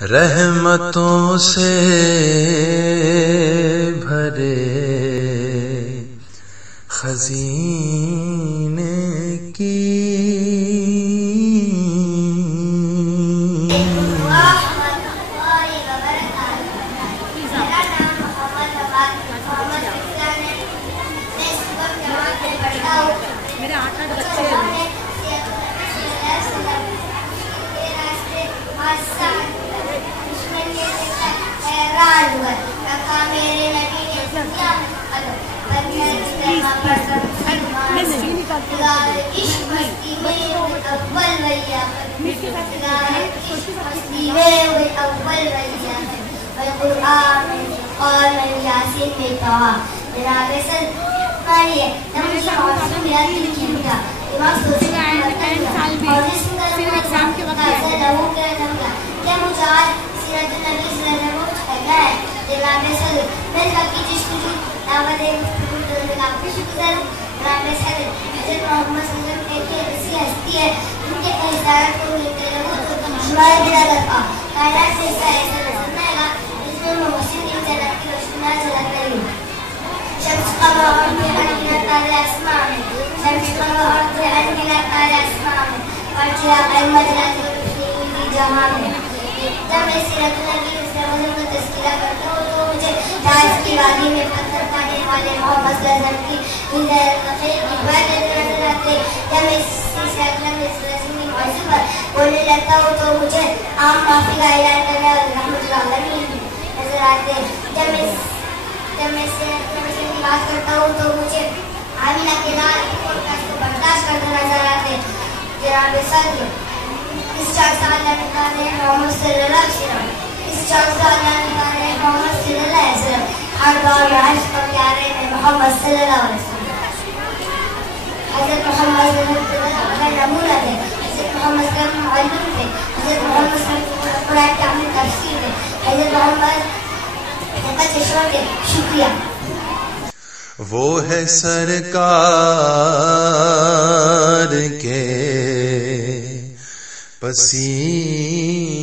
رحمتوں سے بھرے خزینے کی بولنے لگتا ہوں تو مجھے عام معافی کا اعلان کرنا رحمت اللہ نظر آتے. جب میں بات کرتا ہوں تو مجھے عاملہ کے لال کو برداشت کرنا نظر آتے. جناب صدر اس 4 سال نکالے محمد صلی اللہ علیہ وسلم اس 4 سال نکالے محمد صلی اللہ علیہ وسلم ہر دور میں عشق و پیارے میں محمد صلی اللہ علیہ وسلم. حضرت محمد صلی اللہ علیہ وسلم کا نمونہ ہے. حضرت محمد صلی اللہ علیہ وسلم معلوم تھے. حضرت محمد صلی اللہ علیہ وسلم قرآن کامل تفسیر ہے. حضرت محمد کا چشمہ کے شکریہ. وہ ہے سرکار کے پسینے